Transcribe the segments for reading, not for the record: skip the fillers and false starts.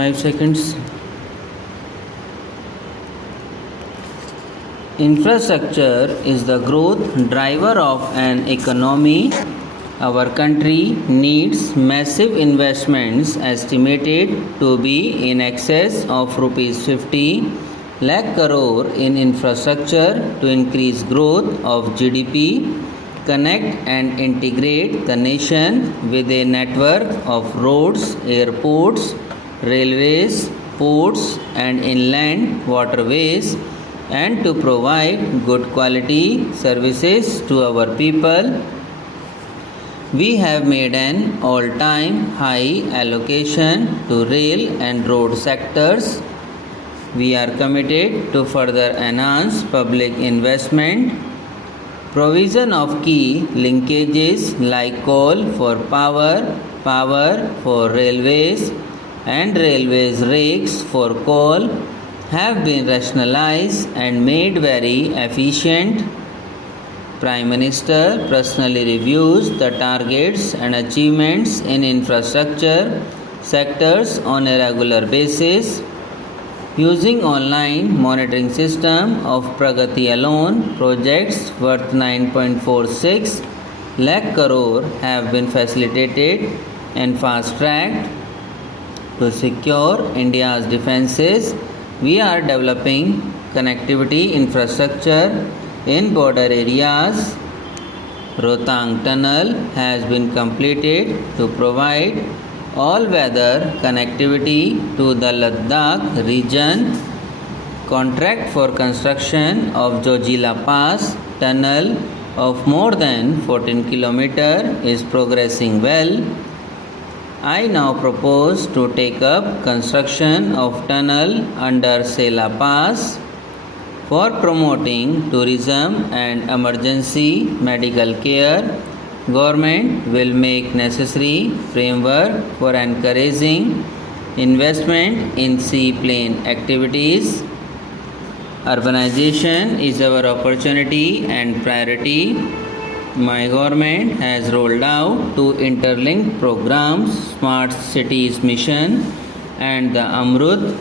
5 seconds. Infrastructure is the growth driver of an economy. Our country needs massive investments estimated to be in excess of rupees 50 lakh crore in infrastructure to increase growth of GDP, connect and integrate the nation with a network of roads, airports, railways, ports and inland waterways, and to provide good quality services to our people. We have made an all-time high allocation to rail and road sectors. We are committed to further enhance public investment, provision of key linkages like coal for power, power for railways, and railways rakes for coal have been rationalized and made very efficient. Prime Minister personally reviews the targets and achievements in infrastructure sectors on a regular basis. Using online monitoring system of Pragati alone, projects worth 9.46 lakh crore have been facilitated and fast-tracked. To secure India's defences, we are developing connectivity infrastructure in border areas. Rohtang Tunnel has been completed to provide all-weather connectivity to the Ladakh region. Contract for construction of Zojila Pass tunnel of more than 14 km is progressing well. I now propose to take up construction of tunnel under Sela Pass. For promoting tourism and emergency medical care, Government will make necessary framework for encouraging investment in seaplane activities. Urbanization is our opportunity and priority. My government has rolled out two interlinked programs, Smart Cities Mission and the Amrut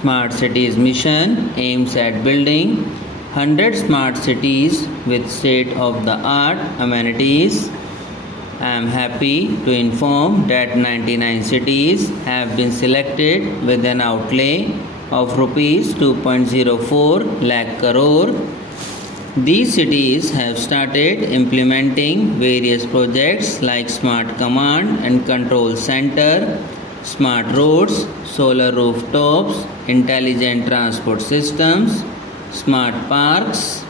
Smart Cities Mission aims at building 100 smart cities with state-of-the-art amenities. I am happy to inform that 99 cities have been selected with an outlay of rupees 2.04 lakh crore. These cities have started implementing various projects like Smart Command and Control Center, Smart Roads, Solar Rooftops, Intelligent Transport Systems, Smart Parks.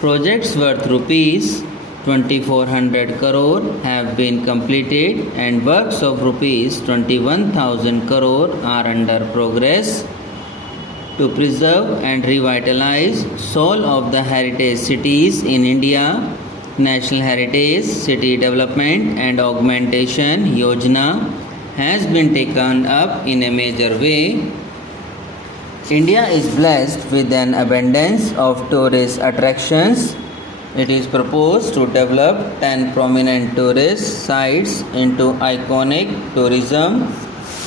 Projects worth rupees 2400 crore have been completed and works of rupees 21,000 crore are under progress. To preserve and revitalize soul of the heritage cities in India, National Heritage City Development and Augmentation Yojana has been taken up in a major way. India is blessed with an abundance of tourist attractions. It is proposed to develop 10 prominent tourist sites into iconic tourism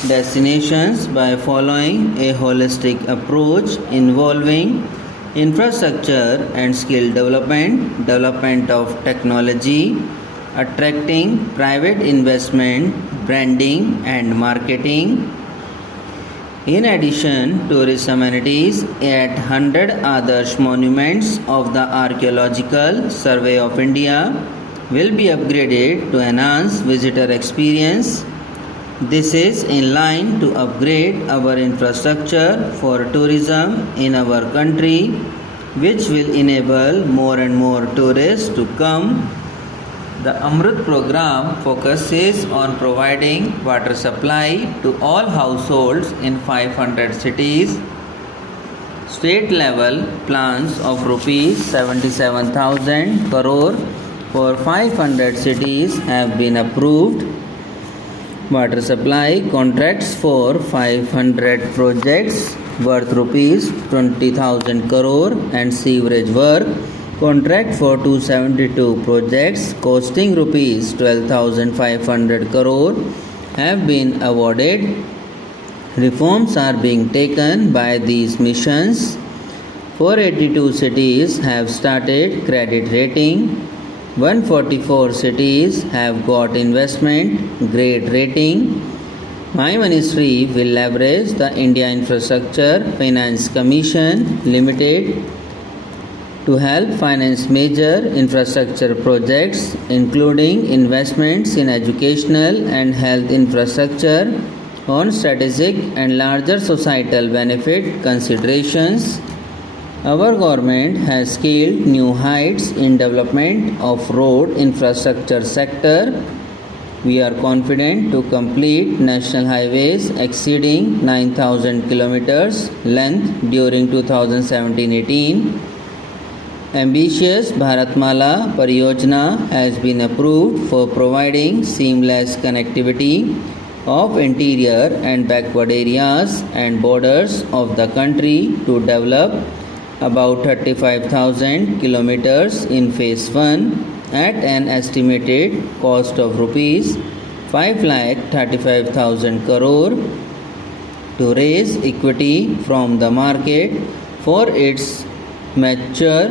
destinations by following a holistic approach involving infrastructure and skill development, development of technology, attracting private investment, branding and marketing. In addition, tourist amenities at 100 Adarsh monuments of the Archaeological Survey of India will be upgraded to enhance visitor experience. This is in line to upgrade our infrastructure for tourism in our country, which will enable more and more tourists to come. The Amrut program focuses on providing water supply to all households in 500 cities. State level plans of rupees 77,000 crore for 500 cities have been approved. Water supply contracts for 500 projects worth rupees 20,000 crore and sewerage work contract for 272 projects costing rupees 12,500 crore have been awarded. Reforms are being taken by these missions. 482 cities have started credit rating. 144 cities have got investment grade rating. My ministry will leverage the India Infrastructure Finance Commission Limited to help finance major infrastructure projects, including investments in educational and health infrastructure on strategic and larger societal benefit considerations. Our government has scaled new heights in development of road infrastructure sector. We are confident to complete national highways exceeding 9,000 kilometers length during 2017-18. Ambitious Bharatmala Pariyojana has been approved for providing seamless connectivity of interior and backward areas and borders of the country to develop about 35,000 kilometers in phase 1 at an estimated cost of rupees 5,35,000 crore to raise equity from the market for its mature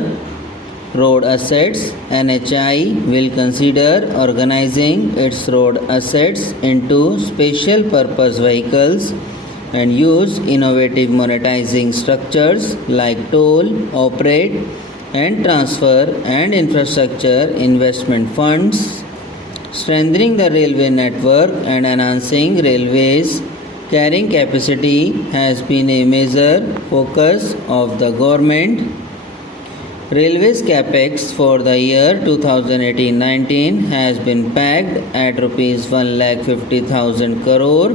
road assets. NHAI will consider organizing its road assets into special purpose vehicles and use innovative monetizing structures like toll, operate and transfer and infrastructure investment funds. Strengthening the railway network and enhancing railways carrying capacity has been a major focus of the government. Railways capex for the year 2018-19 has been pegged at rupees 1,50,000 crore.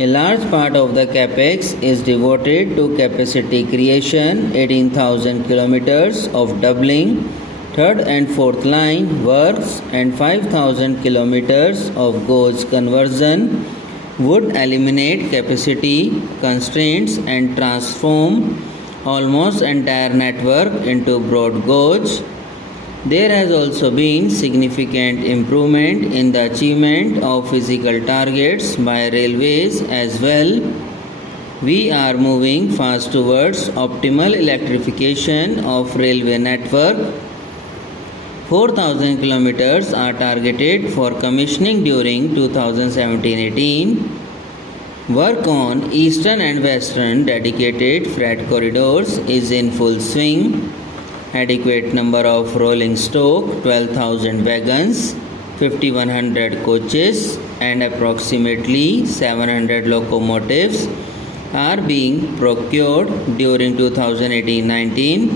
A large part of the capex is devoted to capacity creation, 18,000 kilometers of doubling, third and fourth line works and 5,000 kilometers of gauge conversion would eliminate capacity constraints and transform almost entire network into broad gauge. There has also been significant improvement in the achievement of physical targets by railways as well. We are moving fast towards optimal electrification of railway network. 4,000 kilometers are targeted for commissioning during 2017-18. Work on eastern and western dedicated freight corridors is in full swing. Adequate number of rolling stock, 12,000 wagons, 5,100 coaches and approximately 700 locomotives are being procured during 2018-19.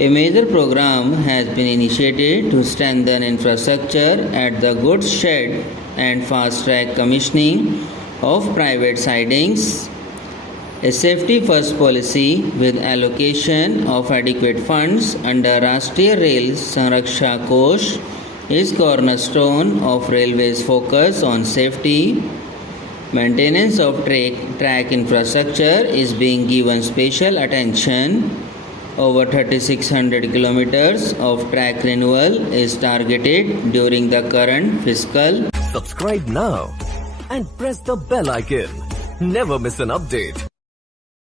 A major program has been initiated to strengthen infrastructure at the goods shed and fast-track commissioning of private sidings. A safety-first policy with allocation of adequate funds under Rashtriya Rail Sanraksha Kosh is cornerstone of railways' focus on safety. Maintenance of track infrastructure is being given special attention. Over 3,600 kilometers of track renewal is targeted during the current fiscal. Subscribe now and press the bell icon. Never miss an update.